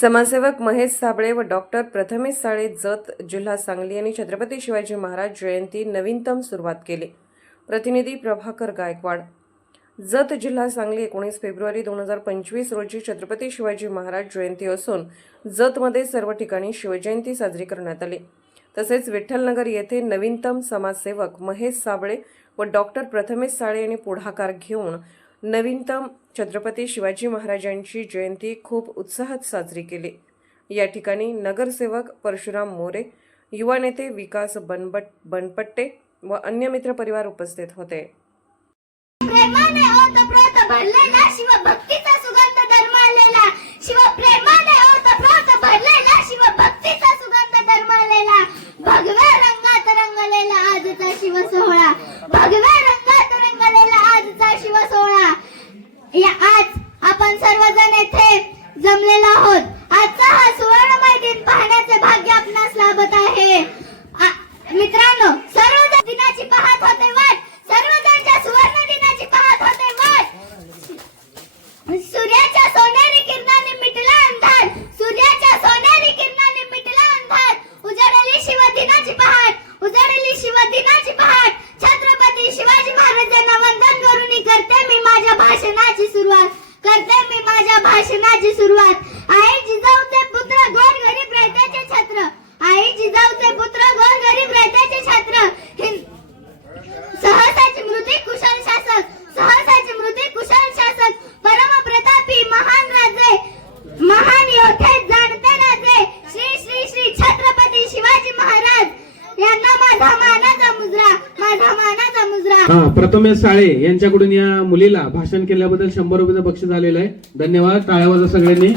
समाजसेवक महेश साबळे व डॉक्टर प्रथमेश साळे जत जिल्हा सांगली यांनी छत्रपती शिवाजी महाराज जयंती नवीनतम सुरुवात केली. प्रतिनिधी प्रभाकर गायकवाड. जत जिल्हा सांगली एकोणीस फेब्रुवारी दोन हजार पंचवीस रोजी छत्रपती शिवाजी महाराज जयंती असून जतमध्ये सर्व ठिकाणी शिवजयंती साजरी करण्यात आली. तसेच विठ्ठलनगर येथे नवीनतम समाजसेवक महेश साबळे व डॉक्टर प्रथमेश साळे यांनी पुढाकार घेऊन नवीनतम छत्रपती शिवाजी महाराजांची जयंती खूप उत्साहात साजरी केली. या ठिकाणी नगरसेवक परशुराम मोरे युवा नेते विकास बनबट बनपट्टे व अन्य मित्रपरिवार उपस्थित होते. येथे जमलेला आहोत. हा प्रथमेश साळे यांच्याकडून या मुलीला भाषण केल्याबद्दल शंभर रुपयाचं बक्षीस आलेलं आहे. धन्यवाद टाळ्या सगळ्यांनी.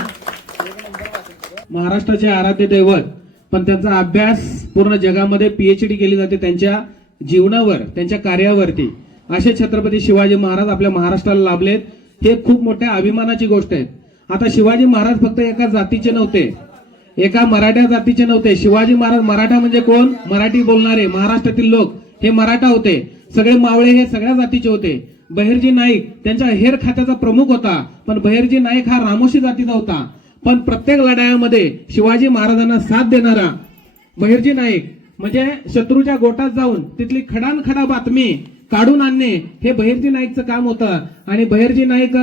महाराष्ट्राचे आराध्य दैवत पण त्यांचा अभ्यास पूर्ण जगामध्ये पीएचडी केली जाते त्यांच्या जीवनावर त्यांच्या कार्यावरती. असे छत्रपती शिवाजी महाराज आपल्या महाराष्ट्राला लाभलेत. हे खूप मोठ्या अभिमानाची गोष्ट आहे. आता शिवाजी महाराज फक्त एका जातीचे नव्हते. एका मराठा जातीचे नव्हते. शिवाजी महाराज मराठा म्हणजे कोण? मराठी बोलणारे महाराष्ट्रातील लोक. हे मराठा होते. सगळे मावळे हे सगळ्या जातीचे होते. बहिर्जी नाईक त्यांच्या हेर खात्याचा प्रमुख होता. पण बहिर्जी नाईक हा रामोशी जातीचा होता. पण प्रत्येक लढायामध्ये शिवाजी महाराजांना साथ देणारा बहिर्जी नाईक म्हणजे शत्रूच्या गोटात जाऊन तिथली खडानखडा बातमी काढून आणणे हे बहिर्जी नाईकचं काम होतं. आणि बहिर्जी नाईक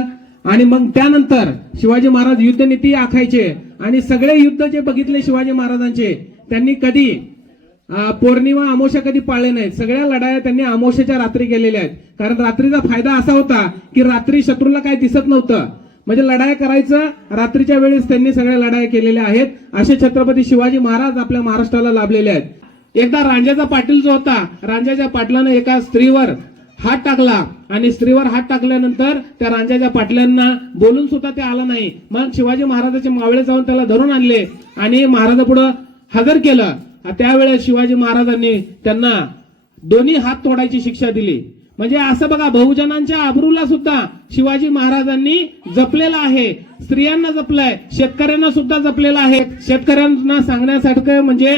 आणि मग त्यानंतर शिवाजी महाराज युद्धनीती आखायचे. आणि सगळे युद्ध जे बघितले शिवाजी महाराजांचे त्यांनी कधी पौर्णिमा अमावस्या कधी पाळले नाहीत. सगळ्या लढाया त्यांनी अमावस्याच्या रात्री केलेल्या आहेत. कारण रात्रीचा फायदा असा होता की रात्री शत्रूला काय दिसत नव्हतं. म्हणजे लढाई करायचं रात्रीच्या वेळेस त्यांनी सगळ्या लढाया केलेल्या आहेत. असे छत्रपती शिवाजी महाराज आपल्या महाराष्ट्राला लाभलेले आहेत. एकदा रांजाचा पाटील जो होता रांजाच्या पाटलानं एका स्त्रीवर हात टाकला. आणि स्त्रीवर हात टाकल्यानंतर त्या रांजाच्या पाटल्यांना बोलून सुद्धा ते आला नाही. मग शिवाजी महाराजाचे मावळे जाऊन त्याला धरून आणले आणि महाराजापुढं हजर केलं. त्यावेळेस शिवाजी महाराजांनी त्यांना दोन्ही हात तोडायची शिक्षा दिली. म्हणजे असं बघा बहुजनांच्या आबरूला सुद्धा शिवाजी महाराजांनी जपलेलं आहे. स्त्रियांना जपलंय शेतकऱ्यांना सुद्धा जपलेलं आहे. शेतकऱ्यांना सांगण्यासारखं म्हणजे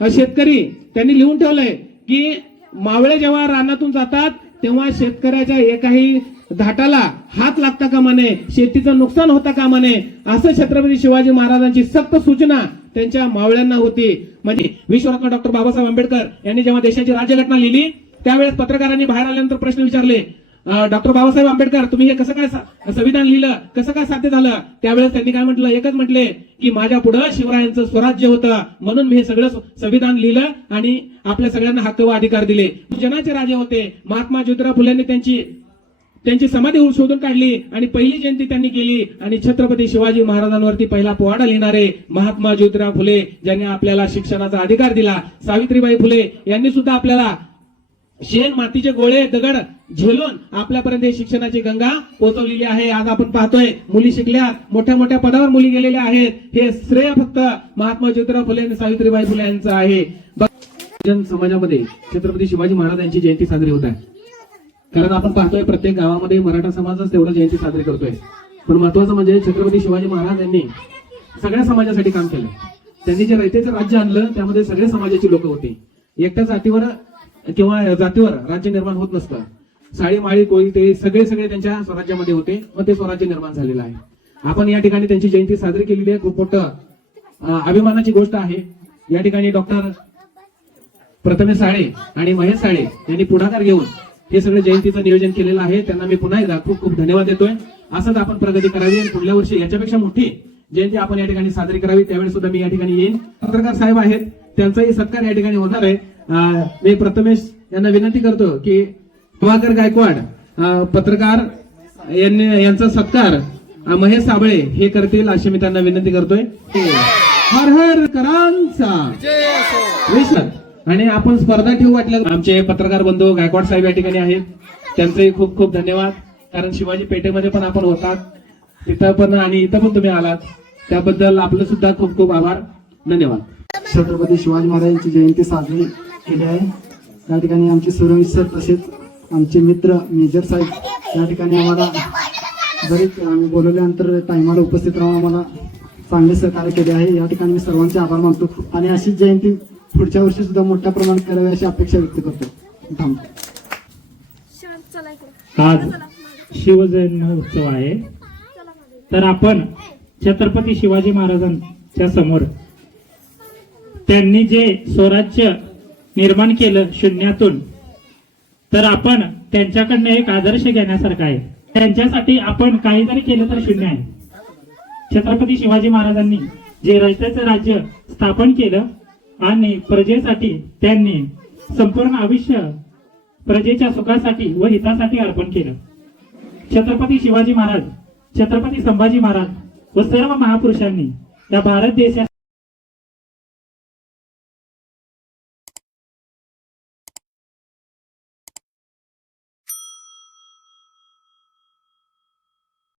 शेतकरी त्यांनी लिहून ठेवलंय की मावळे जेव्हा रानातून जातात तेव्हा शेतकऱ्याच्या एकाही धाटाला हात लागता कामा नये शेतीचं नुकसान होता कामा नये असं छत्रपती शिवाजी महाराजांची सक्त सूचना त्यांच्या मावळ्यांना होती. म्हणजे विश्वरत्न डॉक्टर बाबासाहेब आंबेडकर यांनी जेव्हा देशाची राज्यघटना लिहिली त्यावेळेस पत्रकारांनी बाहेर आल्यानंतर प्रश्न विचारले डॉक्टर बाबासाहेब आंबेडकर तुम्ही हे कसं काय संविधान लिहिलं? कसं काय साध्य झालं? त्यावेळेस त्यांनी काय म्हटलं? एकच म्हटले की माझ्या पुढं शिवरायांचं स्वराज्य होतं. म्हणून मी हे सगळं संविधान लिहिलं आणि आपल्या सगळ्यांना हक्क व अधिकार दिले. जनाचे राजे होते. महात्मा ज्योतिराव फुलेंनी त्यांची त्यांची समाधी शोधून काढली आणि पहिली जयंती त्यांनी केली आणि छत्रपती शिवाजी महाराजांवरती पहिला पोवाडा लिहिणारे महात्मा ज्योतिराव फुले ज्यांनी आपल्याला शिक्षणाचा अधिकार दिला. सावित्रीबाई फुले यांनी सुद्धा आपल्याला शेण मातीचे गोळे दगड झेलून आपल्यापर्यंत शिक्षणाची गंगा पोहोचवलेली आहे. आज आपण पाहतोय मुली शिकल्या मोठ्या मोठ्या पदावर मुली गेलेल्या आहेत. हे श्रेय फक्त महात्मा ज्योतिराव फुले आणि सावित्रीबाई फुले यांचं आहे. जन समाजामध्ये छत्रपती शिवाजी महाराज यांची जयंती साजरी होत आहे. कारण आपण पाहतोय प्रत्येक गावामध्ये मराठा समाजच तेवढा जयंती साजरी करतोय. पण महत्वाचं म्हणजे छत्रपती शिवाजी महाराज यांनी सगळ्या समाजासाठी काम केलं त्यांनी जे रयतेचं राज्य आणलं त्यामध्ये सगळ्या समाजाची लोक होती. एकट्या जातीवर किंवा जातीवर राज्य निर्माण होत नसतं. साळी माळी कोळी ते सगळे सगळे त्यांच्या स्वराज्यामध्ये होते. मग ते स्वराज्य निर्माण झालेलं आहे. आपण या ठिकाणी त्यांची जयंती साजरी केलेली आहे. खूप मोठं अभिमानाची गोष्ट आहे. या ठिकाणी डॉक्टर प्रथमेश साळे आणि महेश साळे यांनी पुढाकार घेऊन हे सगळं जयंतीचं नियोजन केलेलं आहे. त्यांना मी पुन्हा एकदा खूप खूप धन्यवाद देतोय. असंच आपण प्रगती करावी आणि पुढल्या वर्षी याच्यापेक्षा मोठी जयंती आपण या ठिकाणी साजरी करावी. त्यावेळी सुद्धा मी या ठिकाणी येईन. पत्रकार साहेब आहेत. त्यांचाही सत्कार या ठिकाणी होणार आहे. मी प्रथमेश यांना विनंती करतो की प्रभाकर गायकवाड पत्रकार यांनी यांचा सत्कार महेश साबळे हे करतील अशी मी त्यांना विनंती करतोय. हर हर करांचा. आणि आपण स्पर्धा ठेवू वाटल्या आमचे पत्रकार बंधू गायकवाड साहेब या ठिकाणी आहेत. त्यांचेही खूप खूप धन्यवाद. कारण शिवाजी पेठेमध्ये पण आपण होतात. तिथं पण आणि इथं पण तुम्ही आलात. त्याबद्दल आपलं सुद्धा खूप खूप आभार. धन्यवाद. छत्रपती शिवाजी महाराजांची जयंती साजरी केली आहे. त्या ठिकाणी आमचे सुरवीर सर तसेच आमचे मित्र मेजर साहेब या ठिकाणी आम्हाला बरेच आम्ही बोलवल्यानंतर टायमाला उपस्थित राहून आम्हाला चांगले सहकार्य केले आहे. या ठिकाणी मी सर्वांचे आभार मानतो आणि अशीच जयंती पुढच्या वर्षी सुद्धा मोठ्या प्रमाणात करावी अशी अपेक्षा व्यक्त करतो. थांबतो आज शिवजन्म उत्सव आहे. तर आपण छत्रपती शिवाजी महाराजांच्या समोर त्यांनी जे स्वराज्य निर्माण केलं शून्यातून तर आपण त्यांच्याकडनं एक आदर्श घेण्यासारखा आहे. त्यांच्यासाठी आपण काहीतरी केलं तर शून्य आहे. छत्रपती शिवाजी महाराजांनी जे रयतेचं राज्य स्थापन केलं आणि प्रजेसाठी त्यांनी संपूर्ण आयुष्य प्रजेच्या सुखासाठी व हितासाठी अर्पण केलं. छत्रपती शिवाजी महाराज छत्रपती संभाजी महाराज व सर्व महापुरुषांनी या भारत देशात